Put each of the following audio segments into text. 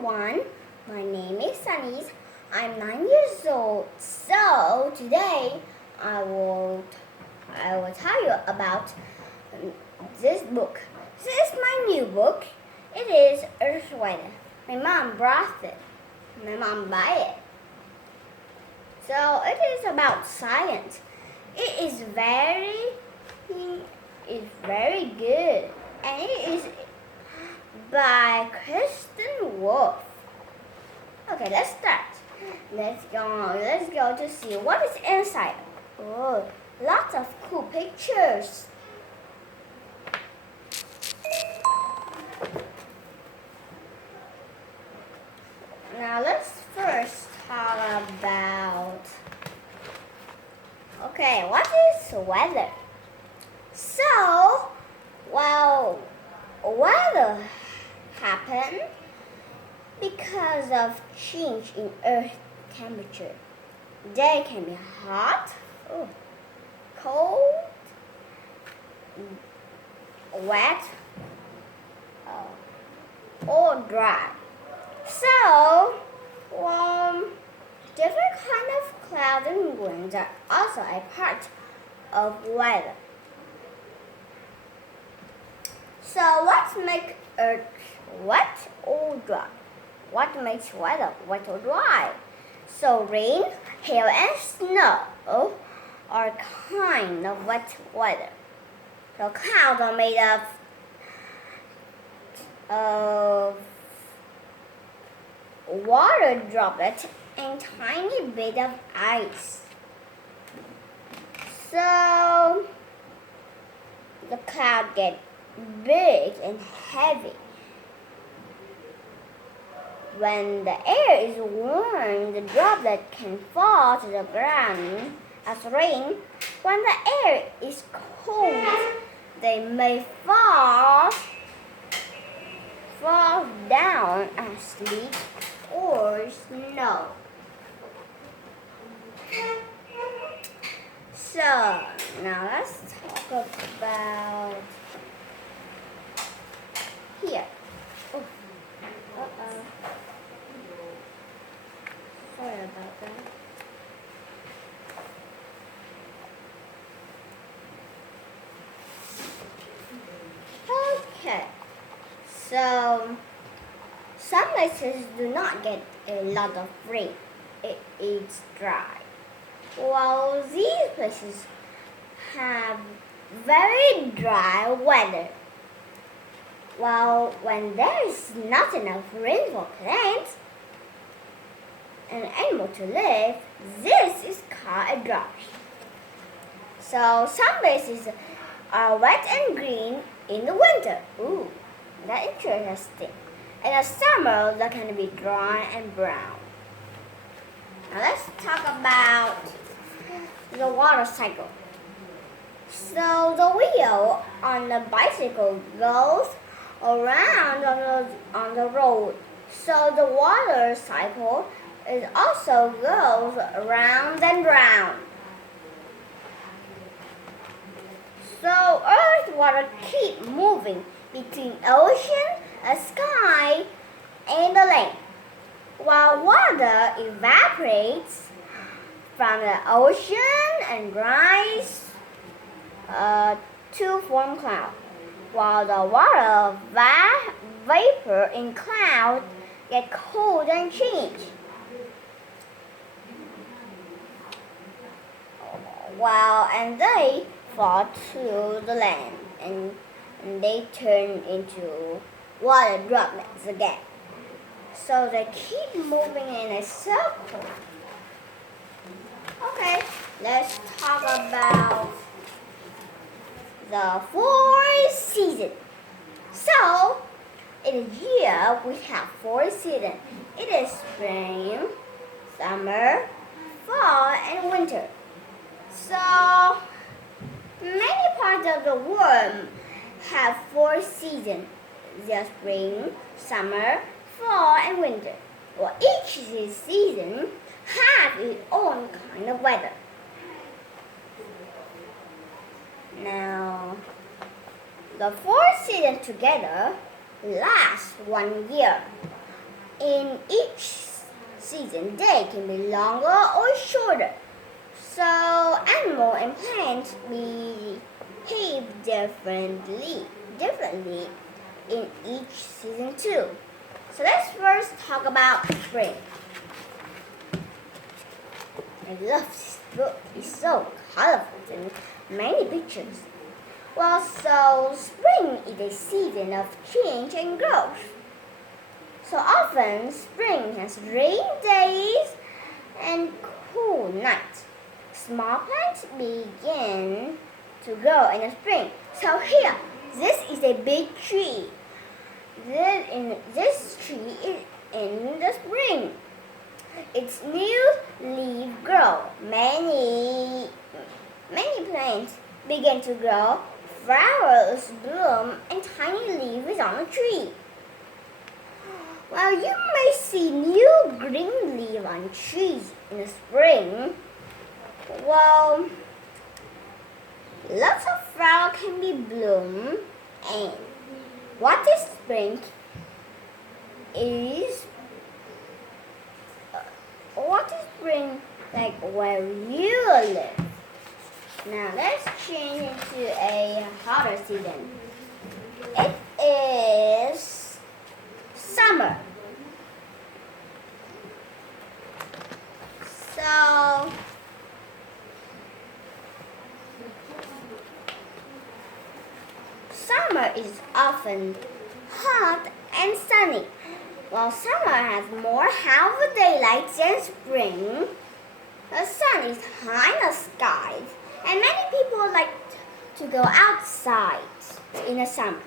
everyone, my name is Sunny. I'm 9 years old. So today I will tell you about this book. This is my new book. It is Earth Weather. My mom brought it. My mom buy it. So it is about science. It is very good, and it is by Kristen Wolf. Okay, let's start. Let's go to see what is inside. Oh, lots of cool pictures. Now let's first talk about, what is weather? So, weather happen because of change in Earth temperature. Day can be hot, cold, wet, or dry. So, different kind of clouds and winds are also a part of weather. So, what makes Earth wet or dry? What makes weather wet or dry? So, rain, hail, and snow are kind of wet weather. So, clouds are made of water droplets and tiny bit of ice. So the cloud get big and heavy. When the air is warm, the droplet can fall to the ground as rain. When the air is cold, they may fall down as sleet or snow. So now let's talk about here. Sorry about that. Okay. So some places do not get a lot of rain. It's dry. While these places have very dry weather. Well, when there is not enough rain for plants and animals to live, this is called a drought. So some places are wet and green in the winter. Ooh, that's interesting. In the summer, they can be dry and brown. Now let's talk about the water cycle. So the wheel on the bicycle goes around on the road. So the water cycle also goes around and round. So Earth water keep moving between ocean, the sky, and the lake, while water evaporates from the ocean and rise to form cloud, while the water vapor in cloud get cold and change. And they fall to the land and they turn into water droplets again. So they keep moving in a circle. Okay, let's talk about the 4 seasons. So, in a year, we have 4 seasons. It is spring, summer, fall, and winter. So, many parts of the world have 4 seasons. There's spring, summer, fall, and winter. Well, each season has its own kind of weather. Now, the 4 seasons together last 1 year. In In each season, day can be longer or shorter. So animal and plants behave differently in each season too. So let's first talk about spring. I love this book. It's so colorful and many pictures. Well, so spring is a season of change and growth. So often spring has rainy days and cool nights. Small plants begin to grow in the spring. So here, this is a big tree. This tree is in the spring. Its new leaves grow. Many plants begin to grow. Flowers bloom and tiny leaves on the tree. Well, you may see new green leaves on trees in the spring. Well, lots of flowers can be bloom. And what is spring is like where you live? Now let's change into a hotter season. It is summer. So summer is often hot and sunny. While summer has more half daylight than spring, the sun is high in the sky, and many people like to go outside in the summer.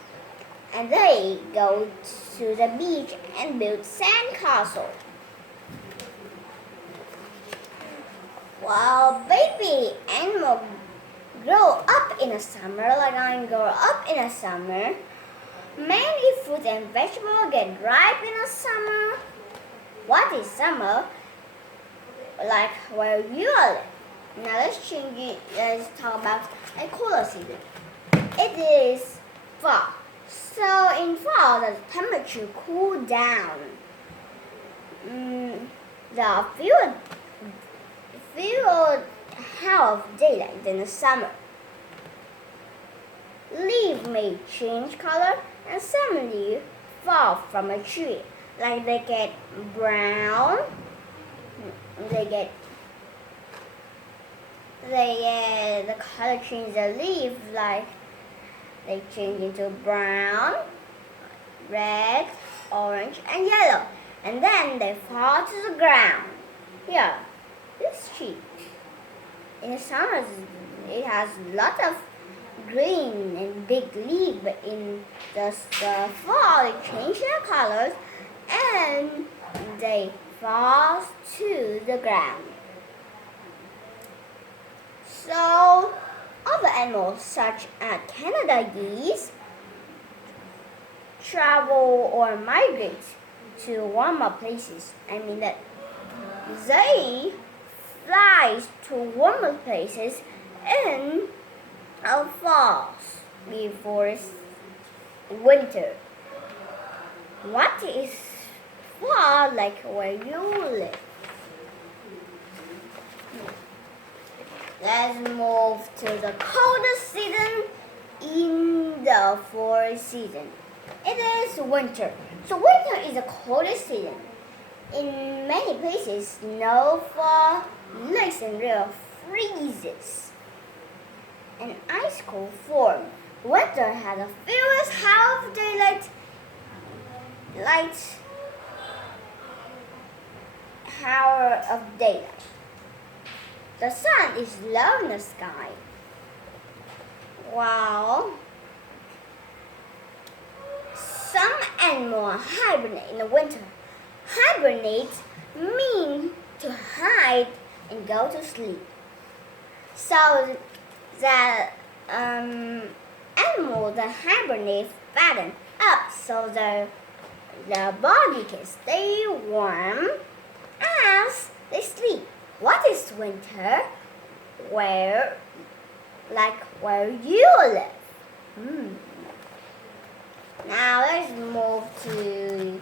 And they go to the beach and build sand castle. While baby animals grow up in the summer, like I grow up in the summer, many fruits and vegetables get ripe in the summer. What is summer? Like where you live. Now let's change it. Let's talk about a cooler season. It is fall. So in fall, the temperature cools down. The few hours of daylight in the summer. Leaves may change color, and some leaves fall from a tree. Like they get brown. The color change the leaf, like they change into brown, red, orange, and yellow, and then they fall to the ground. Here, this tree. In the summer, it has lots of green and big leaves, but in the fall, they change their colors and they fall to the ground. So, other animals such as Canada geese travel or migrate to warmer places. I mean that they fly to warmer places in the fall before winter. What is fall like where you live? Let's move to the coldest season in the fall season. It is winter. So winter is the coldest season. In many places, snow falls, lakes and rivers freezes, and ice cold form. Winter has the fewest half of daylight, hour of daylight. The sun is low in the sky. While some animals hibernate in the winter. Hibernate means to hide and go to sleep. So the animals that hibernate fatten up so the body can stay warm as they sleep. What is winter? Where you live. Now let's move to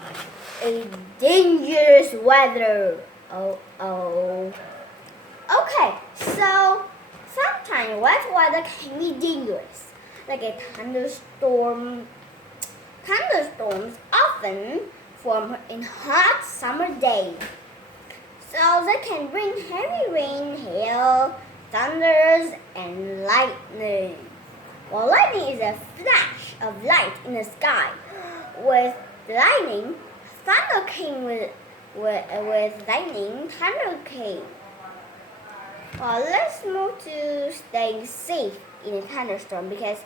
a dangerous weather. Oh. Okay, so sometimes wet weather can be dangerous, like a thunderstorm. Thunderstorms often form in hot summer days, so they can bring heavy rain, hail, thunders, and lightning. Well, lightning is a flash of light in the sky. With lightning, thunder came with lightning, thunder came. Well, let's move to staying safe in a thunderstorm because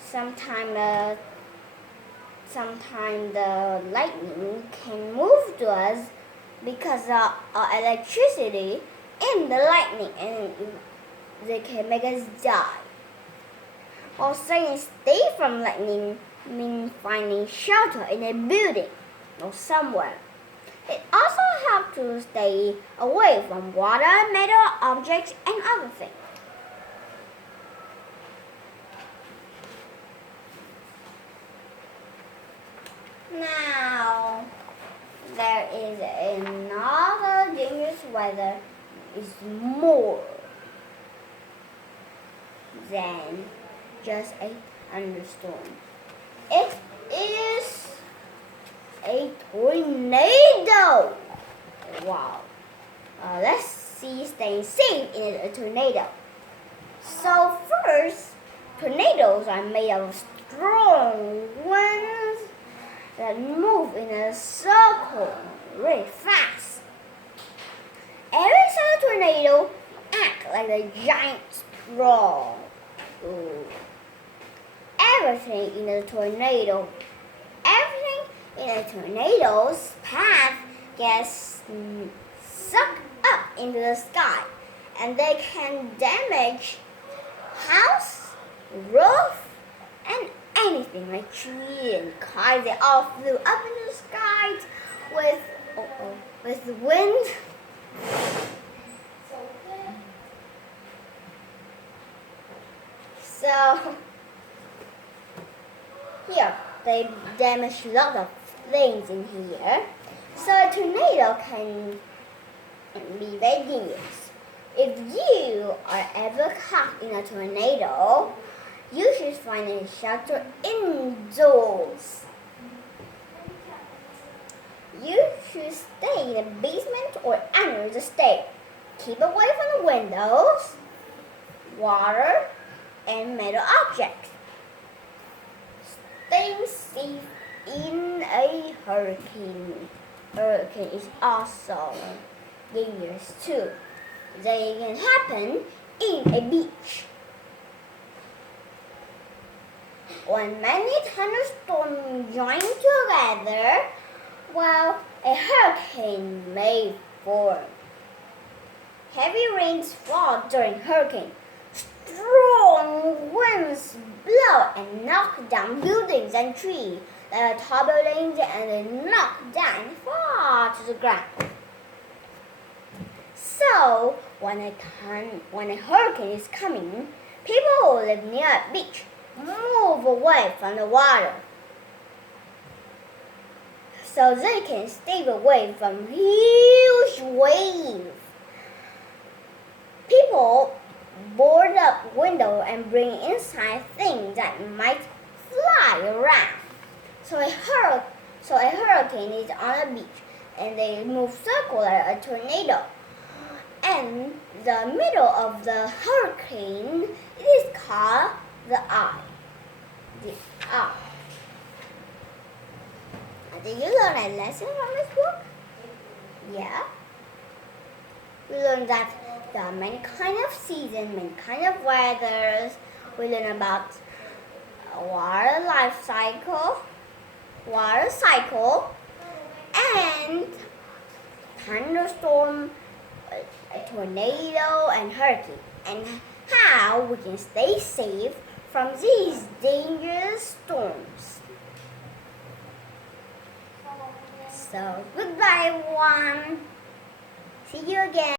sometimes the lightning can move to us because of electricity in the lightning, and they can make us die. While staying safe from lightning means finding shelter in a building or somewhere. It also helps to stay away from water, metal objects, and other things. Now, there is another dangerous weather. Is more than just a thunderstorm. It is a tornado. Wow. Let's see staying safe in a tornado. So first, tornadoes are made of strong winds that move in a circle really fast. Every single tornado acts like a giant straw. Everything in a tornado's path gets sucked up into the sky, and they can damage house, roof, and anything like tree and cars. They all flew up into the sky with the wind. So here they damage a lot of things in here. So a tornado can be very dangerous. If you are ever caught in a tornado, you should find a shelter indoors. You should stay in the basement or under the stairs. Keep away from the windows, water, and metal objects. Staying safe in a hurricane. Hurricane is also dangerous too. They can happen in a beach. When many thunderstorms join together, well, a hurricane may form. Heavy rains fall during hurricane. Strong winds blow and knock down buildings and trees. There are tall buildings and they knock down far to the ground. So, when a hurricane is coming, people who live near a beach move away from the water so they can stay away from huge waves. People board up windows and bring inside things that might fly around. So a hurricane is on a beach and they move circle like a tornado. And the middle of the hurricane is called the eye. The eye. Did you learn a lesson from this book? Yeah. We learned that there are many kinds of seasons, many kinds of weathers. We learn about water life cycle, water cycle, and thunderstorm, a tornado, and hurricane, and how we can stay safe from these dangerous storms. So, goodbye everyone. See you again.